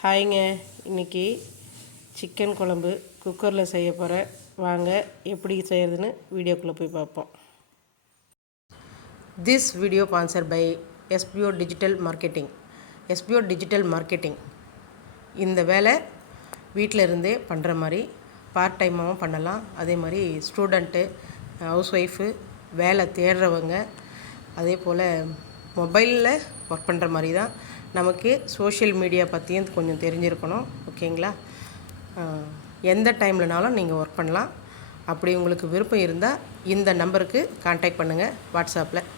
ஹாய்ங்க. இன்றைக்கி சிக்கன் குழம்பு குக்கரில் செய்ய போகிறேன். வாங்க எப்படி செய்கிறதுன்னு வீடியோக்குள்ளே போய் பார்ப்போம். This video sponsor by SPO digital marketing. SPO digital marketing இந்த வேலை வீட்டில் இருந்தே பண்ணுற மாதிரி பார்ட் டைமாகவும் பண்ணலாம். அதே மாதிரி ஸ்டூடெண்ட்டு, ஹவுஸ் ஒய்ஃபு, வேலை தேடுறவங்க, அதே போல் மொபைலில் ஒர்க் பண்ணுற மாதிரி தான். நமக்கு சோஷியல் மீடியா பற்றியும் கொஞ்சம் தெரிஞ்சிருக்கணும். ஓகேங்களா? எந்த டைம்லனாலும் நீங்கள் ஒர்க் பண்ணலாம். அப்படி உங்களுக்கு விருப்பம் இருந்தால் இந்த நம்பருக்கு கான்டாக்ட் பண்ணுங்கள் வாட்ஸ்அப்பில்.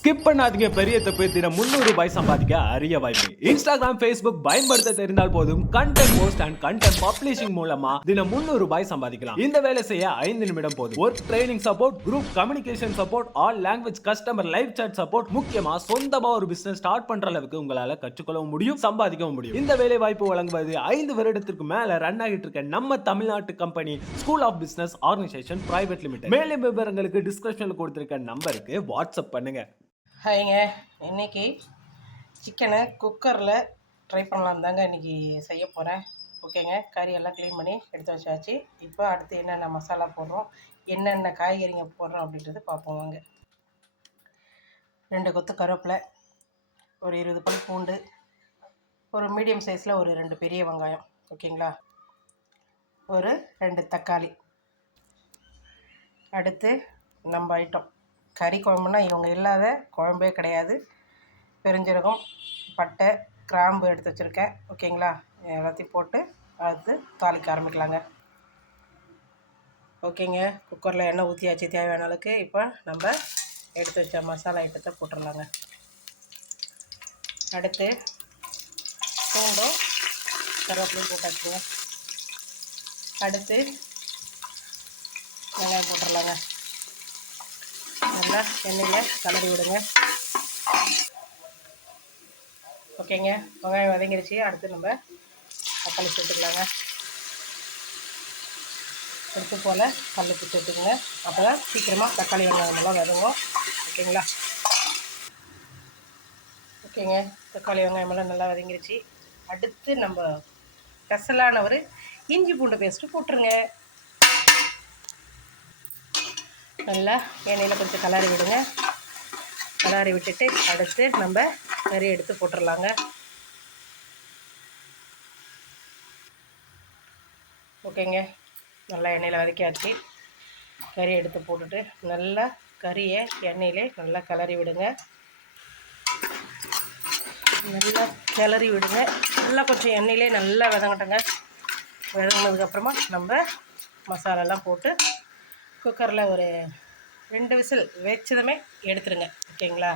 ஸ்கிப் பண்ணாதீங்க. பெரிய தப்பு. தினம் 300 ரூபாய் சம்பாதிக்க அரிய வாய்ப்பு. இன்ஸ்டாகிராம், ஃபேஸ்புக் பயன்படுத்த தெரிந்தால் போதும். Content post and content publishing மூலமா தினம் 300 ரூபாய் சம்பாதிக்கலாம். இந்த வேலை செய்ய 5 நிமிடம் போதும். Work training support, group communication support, all language customer live chat support, முக்கியமா சொந்தமா ஒரு பிசினஸ் ஸ்டார்ட் பண்ற அளவுக்கு உங்களால கற்றுக்கொள்ளவும் முடியும், சம்பாதிக்கவும் முடியும். இந்த வேலை வாய்ப்பு வழங்குவது 5 வருடத்திற்கு மேல ரன் ஆகிட்டு இருக்க நம்ம தமிழ்நாட்டு company school of business organisation private limited. மேலும் விவரங்களுக்கு டிஸ்கிரிப்ஷன்ல கொடுத்திருக்க நம்பருக்கு வாட்ஸ்அப் பண்ணுங்க. ஹாய்ங்க. இன்றைக்கி சிக்கனை குக்கரில் ட்ரை பண்ணலாம் தாங்க இன்றைக்கி செய்ய போகிறேன். ஓகேங்க. கறியெல்லாம் க்ளீன் பண்ணி எடுத்து வச்சாச்சு. இப்போ அடுத்து என்னென்ன மசாலா போடுறோம், என்னென்ன காய்கறிங்க போடுறோம் அப்படின்றது பார்ப்போம் வாங்க. 2 கொத்து கருவேப்பிலை, ஒரு 20 பல் பூண்டு, ஒரு மீடியம் சைஸில் ஒரு 2 பெரிய வெங்காயம். ஓகேங்களா? ஒரு 2 தக்காளி. அடுத்து நம்ம ஐட்டம் கறி குழம்புனா இவங்க இல்லாத குழம்பே கிடையாது. பெருஞ்சீரகம், பட்டை, கிராம்பு எடுத்து வச்சுருக்கேன். ஓகேங்களா? எல்லாத்தையும் போட்டு அடுத்து தாளிக்க ஆரம்பிக்கலாங்க. ஓகேங்க. குக்கரில் எண்ணெய் ஊற்றியாச்சு தேவையான அளவுக்கு. இப்போ நம்ம எடுத்து வச்ச மசாலா ஐட்டத்தை போட்டுடலாங்க. அடுத்து பூண்டும் கருவேப்பிலையும் போட்டாச்சுங்க. அடுத்து வெங்காயம் போட்டுடலாங்க. நல்லா எண்ணெயில் கலரி விடுங்க. ஓகேங்க. வெங்காயம் வதங்கிருச்சு. அடுத்து நம்ம தக்காளி சேர்த்துக்கலாங்க. எடுத்து போல் கல்லுக்கு சேர்த்துக்குங்க. அப்போ தான் சீக்கிரமாக தக்காளி வெங்காயம் எல்லாம் வதங்கும். ஓகேங்களா? ஓகேங்க. தக்காளி வெங்காயமெல்லாம் நல்லா வதங்கிருச்சு. அடுத்து நம்ம ஸ்பெஷலான ஒரு இஞ்சி பூண்டு பேஸ்ட்டு போட்டுருங்க. நல்லா எண்ணெயில் கொஞ்சம் கலரி விடுங்க. கலரி விட்டுட்டு அடுத்து நம்ம கறி எடுத்து போட்டுடலாங்க. ஓகேங்க. நல்லா எண்ணெயில் வதக்கியாச்சு. கறி எடுத்து போட்டுட்டு நல்லா கறியை எண்ணெயிலே நல்லா கிளறி விடுங்க. நல்லா கிளறி விடுங்க. நல்லா கொஞ்சம் எண்ணெயிலே நல்லா வதங்கட்டுங்க. வதங்கினதுக்கப்புறமா நம்ம மசாலாலாம் போட்டு குக்கரில் ஒரு 2 விசில் வச்சதுமே எடுத்துருங்க. ஓகேங்களா?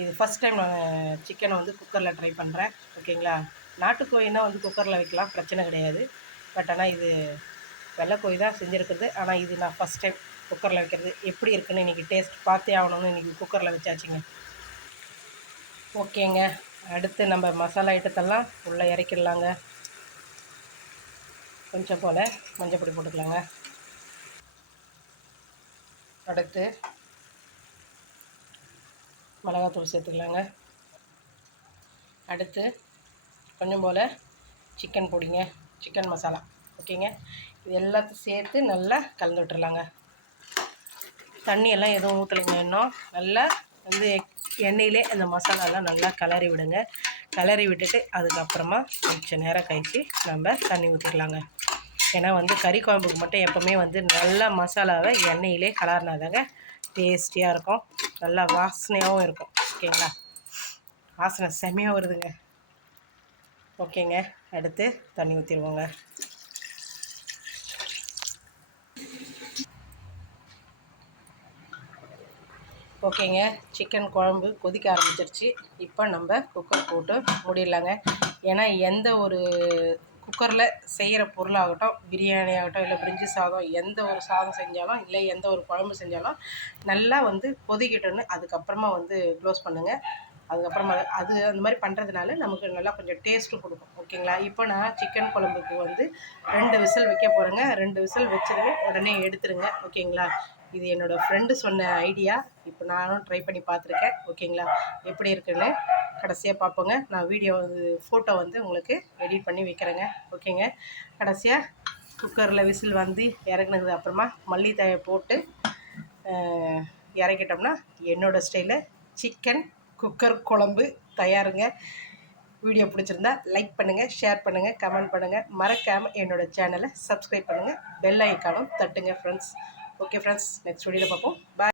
இது ஃபஸ்ட் டைம் நான் சிக்கனை வந்து குக்கரில் ட்ரை பண்ணுறேன். ஓகேங்களா? நாட்டுக்கோழின்னா வந்து குக்கரில் வைக்கலாம், பிரச்சனை கிடையாது. பட் ஆனால் இது வெள்ளைக்கோழி தான் செஞ்சுருக்குறது. ஆனால் இது நான் ஃபஸ்ட் டைம் குக்கரில் வைக்கிறது. எப்படி இருக்குன்னு இன்றைக்கி டேஸ்ட் பார்த்தே ஆகணும்னு இன்றைக்கி குக்கரில் வச்சாச்சுங்க. ஓகேங்க. அடுத்து நம்ம மசாலா ஐட்டத்தெல்லாம் உள்ளே இறக்கிடலாங்க. கொஞ்சம் போல் மஞ்சள் பொடி போட்டுக்கலாங்க. அடுத்து மிளகாத்தூள் சேர்த்துக்கலாங்க. அடுத்து கொஞ்சம் போல் சிக்கன் பொடிங்க, சிக்கன் மசாலா. ஓகேங்க. இது எல்லாத்தையும் சேர்த்து நல்லா கலந்து விட்டுறலாங்க. தண்ணியெல்லாம் எதுவும் ஊற்றலைங்க. இன்னும் நல்லா வந்து எண்ணெயிலே அந்த மசாலாலாம் நல்லா கிளறி விடுங்க. கிளறி விட்டுட்டு அதுக்கப்புறமா கொஞ்சம் நேரம் கழித்து நம்ம தண்ணி ஊற்றிக்கலாங்க. ஏன்னா வந்து கறி குழம்புக்கு மட்டும் எப்போவுமே வந்து நல்லா மசாலாவை எண்ணெயிலே கலர்னாதாங்க டேஸ்டியாக இருக்கும், நல்லா வாசனையாகவும் இருக்கும். ஓகேங்களா? வாசனை செமையாக வருதுங்க. ஓகேங்க. அடுத்து தண்ணி ஊற்றிடுவோங்க. ஓகேங்க. சிக்கன் குழம்பு கொதிக்க ஆரம்பிச்சிருச்சு. இப்போ நம்ம குக்கர் போட்டு மூடிடலாங்க. ஏன்னா எந்த ஒரு குக்கரில் செய்கிற பொருளாகட்டும், பிரியாணி ஆகட்டும், இல்லை பிரிஞ்சி சாதம், எந்த ஒரு சாதம் செஞ்சாலும், இல்லை எந்த ஒரு குழம்பு செஞ்சாலும் நல்லா வந்து கொதிக்கிட்டோன்னு அதுக்கப்புறமா வந்து க்ளோஸ் பண்ணுங்கள். அதுக்கப்புறமா அது அந்த மாதிரி பண்ணுறதுனால நமக்கு நல்லா கொஞ்சம் டேஸ்ட்டு கொடுக்கும். ஓகேங்களா? இப்போ நான் சிக்கன் குழம்புக்கு வந்து 2 விசில் வைக்க போகிறேங்க. 2 விசில் வச்சதுமே உடனே எடுத்துருங்க. ஓகேங்களா? இது என்னோடய ஃப்ரெண்டு சொன்ன ஐடியா. இப்போ நானும் ட்ரை பண்ணி பார்த்துருக்கேன். ஓகேங்களா? எப்படி இருக்குன்னு கடைசியாக பார்ப்போங்க. நான் வீடியோ ஃபோட்டோ உங்களுக்கு எடிட் பண்ணி வைக்கிறேங்க. ஓகேங்க. கடைசியாக குக்கரில் விசில் வந்து இறக்குனது அப்புறமா மல்லித்தழையை போட்டு இறக்கிட்டோம்னா என்னோடய ஸ்டைலில் சிக்கன் குக்கர் குழம்பு தயாருங்க. வீடியோ பிடிச்சிருந்தா லைக் பண்ணுங்கள், ஷேர் பண்ணுங்கள், கமெண்ட் பண்ணுங்கள். மறக்காமல் என்னோடய சேனலை சப்ஸ்கிரைப் பண்ணுங்கள். பெல் ஐக்கானும் தட்டுங்க ஃப்ரெண்ட்ஸ். ஓகே ஃப்ரெண்ட்ஸ், நெக்ஸ்ட் வீடியோவில் பார்ப்போம். பாய்.